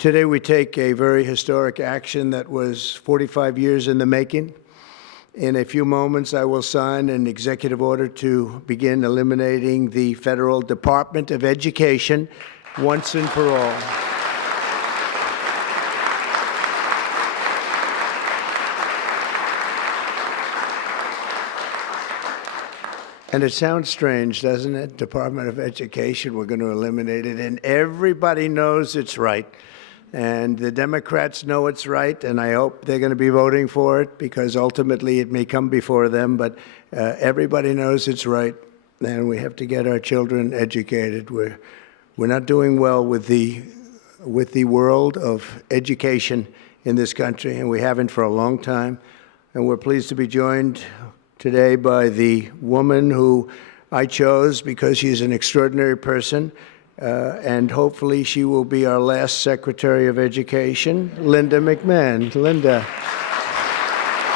Today we take a very historic action that was 45 years in the making. In a few moments, I will sign an executive order to begin eliminating the Federal Department of Education once and for all. And it sounds strange, doesn't it? Department of Education, we're going to eliminate it. And everybody knows it's right. And the Democrats know it's right, and I hope they're going to be voting for it because ultimately it may come before them. But everybody knows it's right, and we have to get our children educated. We're not doing well with the world of education in this country, and we haven't for a long time. And we're pleased to be joined today by the woman who I chose because she's an extraordinary person, and hopefully she will be our last Secretary of Education, Linda McMahon. Linda,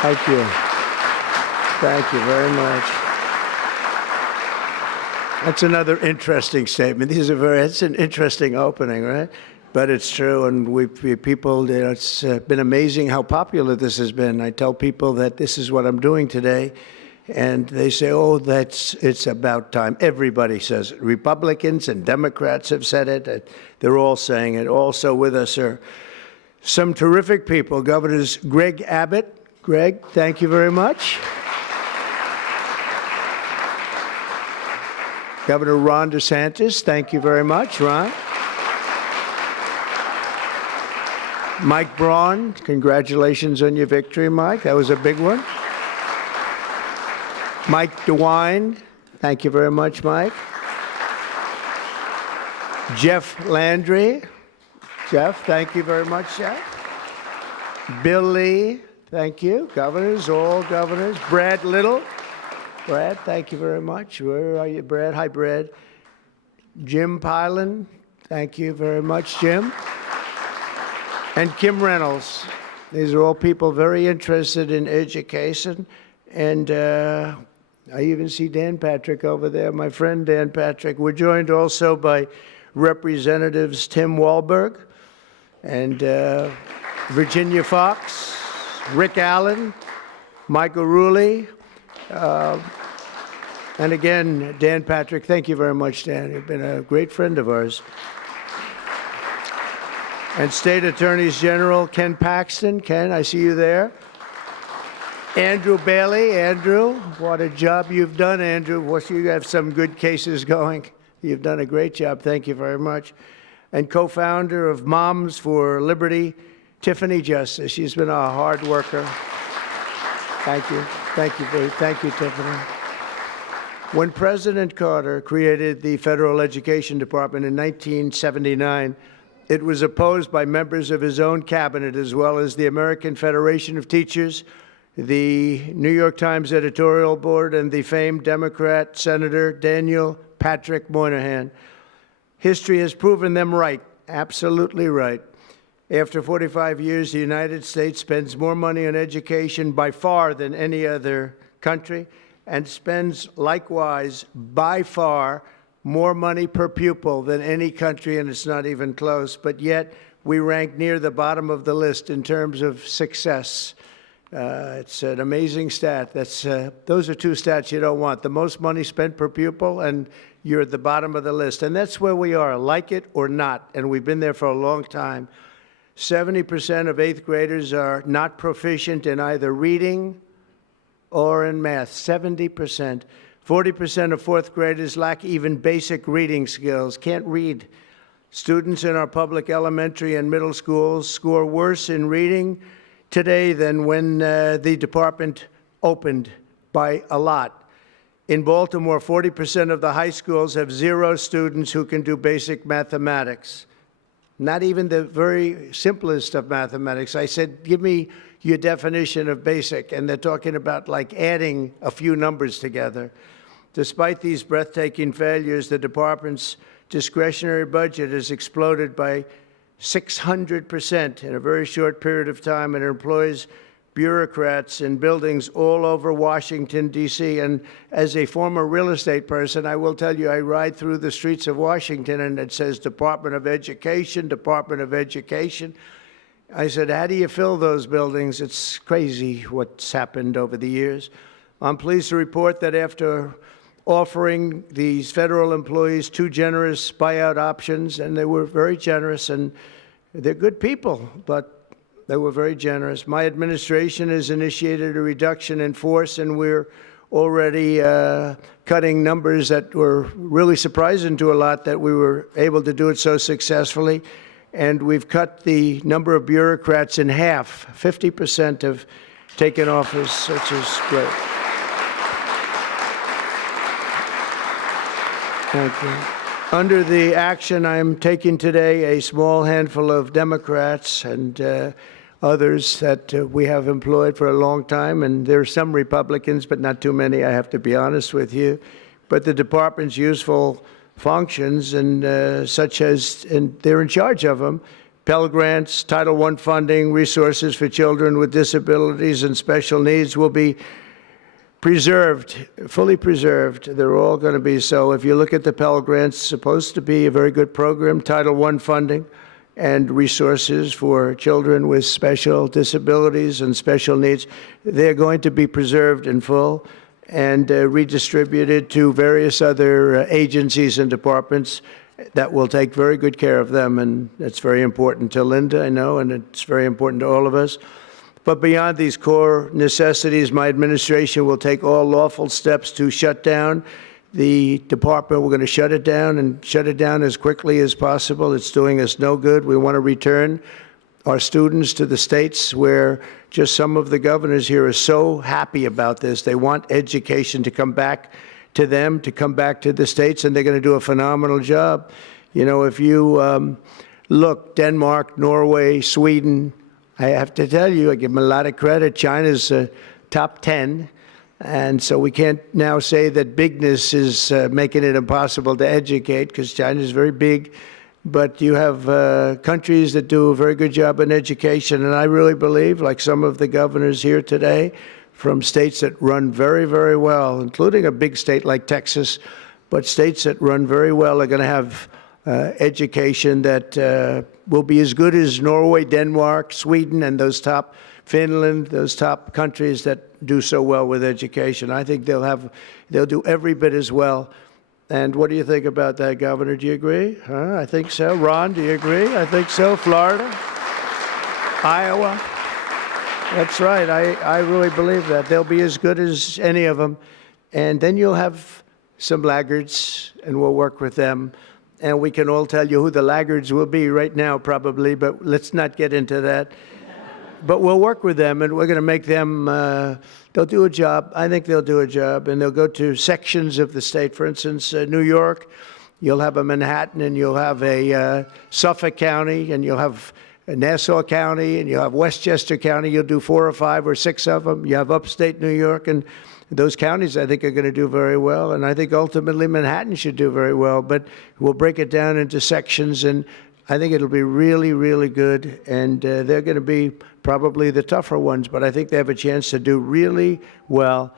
thank you. Thank you very much. That's another interesting statement. It's an interesting opening, right? But it's true, and it's been amazing how popular this has been. I tell people that this is what I'm doing today, and they say, oh, it's about time. Everybody says it. Republicans and Democrats have said it. They're all saying it. Also with us are some terrific people. Governors Greg Abbott. Greg, thank you very much. Governor Ron DeSantis, thank you very much, Ron. Mike Braun, congratulations on your victory, Mike. That was a big one. Mike DeWine, thank you very much, Mike. Jeff Landry. Jeff, thank you very much, Jeff. Bill Lee, thank you. Governors, all governors. Brad Little. Brad, thank you very much. Where are you, Brad? Hi, Brad. Jim Pilan, thank you very much, Jim. And Kim Reynolds. These are all people very interested in education. And I even see Dan Patrick over there, my friend Dan Patrick. We're joined also by Representatives Tim Walberg and Virginia Fox, Rick Allen, Michael Rulli, and again, Dan Patrick. Thank you very much, Dan. You've been a great friend of ours. And State Attorneys General Ken Paxton. Ken, I see you there. Andrew Bailey. Andrew, what a job you've done, Andrew. You have some good cases going. You've done a great job. Thank you very much. And co-founder of Moms for Liberty, Tiffany Justice. She's been a hard worker. Thank you. Thank you, Tiffany. When President Carter created the Federal Education Department in 1979, it was opposed by members of his own cabinet, as well as the American Federation of Teachers, the New York Times editorial board, and the famed Democrat Senator Daniel Patrick Moynihan. History has proven them right, absolutely right. After 45 years, the United States spends more money on education by far than any other country, and spends likewise by far more money per pupil than any country, and it's not even close. But yet, we rank near the bottom of the list in terms of success. It's an amazing stat. Those are two stats you don't want. The most money spent per pupil, and you're at the bottom of the list. And that's where we are, like it or not, and we've been there for a long time. 70% of 8th graders are not proficient in either reading or in math. 70%. 40% of 4th graders lack even basic reading skills, can't read. Students in our public elementary and middle schools score worse in reading today than when the department opened by a lot. In Baltimore, 40% of the high schools have 0 students who can do basic mathematics. Not even the very simplest of mathematics. I said, give me your definition of basic, and they're talking about like adding a few numbers together. Despite these breathtaking failures, the department's discretionary budget has exploded by 600% in a very short period of time, and it employs bureaucrats in buildings all over Washington, D.C. And as a former real estate person, I will tell you, I ride through the streets of Washington and it says Department of Education, Department of Education. I said, how do you fill those buildings? It's crazy what's happened over the years. I'm pleased to report that after offering these federal employees 2 generous buyout options, and they were very generous, and they're good people, but they were very generous. My administration has initiated a reduction in force, and we're already cutting numbers that were really surprising to a lot that we were able to do it so successfully. And we've cut the number of bureaucrats in half. 50% have taken office, which is great. Thank you. Under the action I'm taking today, a small handful of Democrats and others that we have employed for a long time, and there are some Republicans, but not too many, I have to be honest with you. But the department's useful functions, and such as, and they're in charge of them, Pell Grants, Title I funding, resources for children with disabilities and special needs will be preserved, fully preserved. They're all going to be so. If you look at the Pell Grants, it's supposed to be a very good program, Title I funding and resources for children with special disabilities and special needs. They're going to be preserved in full and redistributed to various other agencies and departments that will take very good care of them. And that's very important to Linda, I know, and it's very important to all of us. But beyond these core necessities, my administration will take all lawful steps to shut down the department. We're going to shut it down and shut it down as quickly as possible. It's doing us no good. We want to return our students to the states where just some of the governors here are so happy about this. They want education to come back to them, to come back to the states, and they're going to do a phenomenal job. You know, if you look, Denmark, Norway, Sweden, I have to tell you, I give them a lot of credit. China's top 10. And so we can't now say that bigness is making it impossible to educate, because China is very big. But you have countries that do a very good job in education. And I really believe, like some of the governors here today, from states that run very, very well, including a big state like Texas, but states that run very well are going to have education that will be as good as Norway, Denmark, Sweden, and those top, Finland, those top countries that do so well with education. I think they'll do every bit as well. And what do you think about that, Governor? Do you agree? Huh? I think so. Ron, do you agree? I think so. Florida? Iowa? That's right. I really believe that. They'll be as good as any of them. And then you'll have some laggards, and we'll work with them. And we can all tell you who the laggards will be right now, probably, but let's not get into that. But we'll work with them, and we're going to make them, they'll do a job. I think they'll do a job, and they'll go to sections of the state. For instance, New York, you'll have a Manhattan, and you'll have a Suffolk County, and you'll have Nassau County, and you'll have Westchester County. You'll do 4 or 5 or 6 of them. You have upstate New York, and those counties, I think, are going to do very well. And I think ultimately Manhattan should do very well. But we'll break it down into sections, and I think it'll be really, really good. And they're going to be probably the tougher ones, but I think they have a chance to do really well.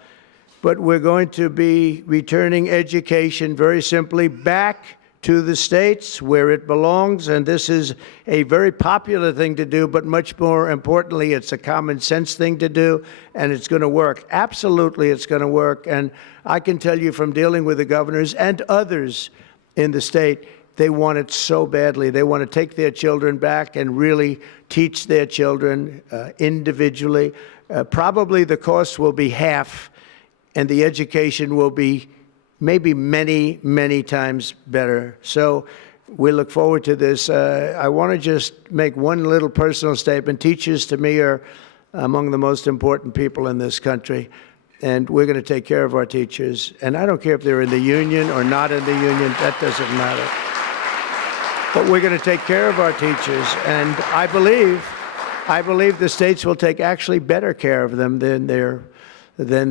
But we're going to be returning education very simply back to the states where it belongs. And this is a very popular thing to do, but much more importantly, it's a common sense thing to do, and it's going to work. Absolutely, it's going to work. And I can tell you from dealing with the governors and others in the state, they want it so badly. They want to take their children back and really teach their children individually. Probably the cost will be half, and the education will be maybe many, many times better. So we look forward to this. I want to just make one little personal statement. Teachers, to me, are among the most important people in this country, and we're going to take care of our teachers. And I don't care if they're in the union or not in the union. That doesn't matter. But we're going to take care of our teachers, and I believe the states will take actually better care of them than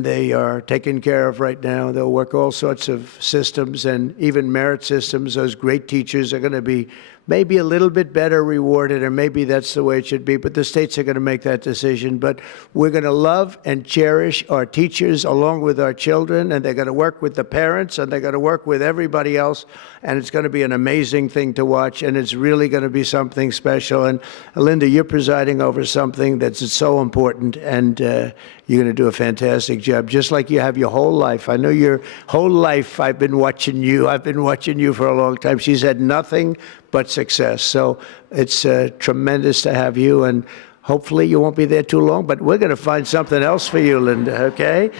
they are taken care of right now. They'll work all sorts of systems and even merit systems. Those great teachers are going to be maybe a little bit better rewarded, or maybe that's the way it should be, but the states are going to make that decision. But we're going to love and cherish our teachers along with our children, and they're going to work with the parents, and they're going to work with everybody else, and it's going to be an amazing thing to watch, and it's really going to be something special. And Linda, you're presiding over something that's so important, and you're going to do a fantastic job, just like you have your whole life. I know your whole life I've been watching you. I've been watching you for a long time. She's had nothing but success. So it's tremendous to have you, and hopefully you won't be there too long, but we're going to find something else for you, Linda, okay?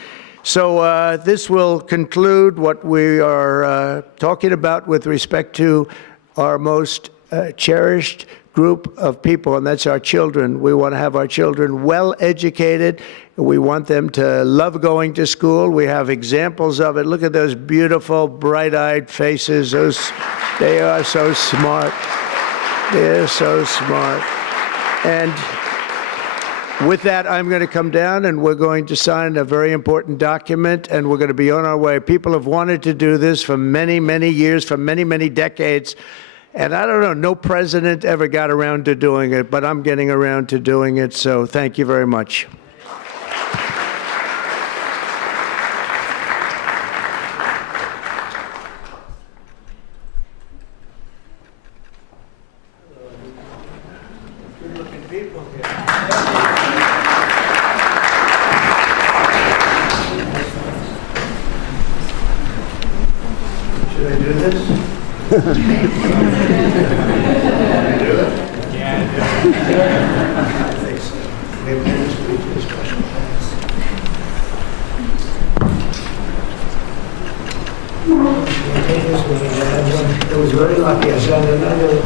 So this will conclude what we are talking about with respect to our most cherished group of people, and that's our children. We want to have our children well educated. We want them to love going to school. We have examples of it. Look at those beautiful, bright-eyed faces. They are so smart. They're so smart. And with that, I'm going to come down, and we're going to sign a very important document, and we're going to be on our way. People have wanted to do this for many, many years, for many, many decades. And I don't know, no president ever got around to doing it, but I'm getting around to doing it, so thank you very much. Good-looking people here. Should I do this? It was very lucky. I signed another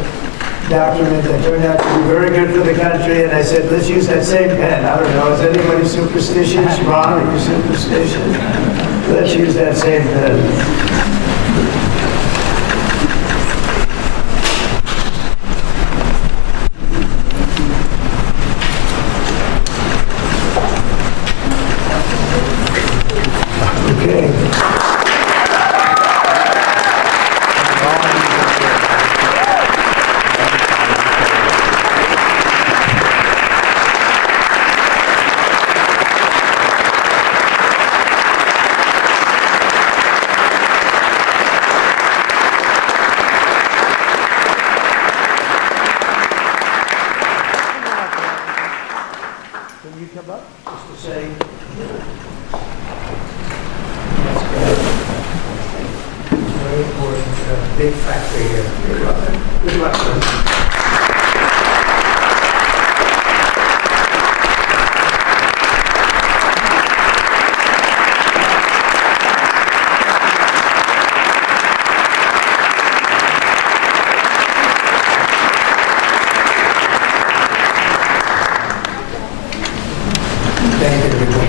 document that turned out to be very good for the country, and I said, let's use that same pen. I don't know, is anybody superstitious? Ron, are you superstitious? Let's use that same pen. Big factory here. Good luck. Good luck, sir. Thank you.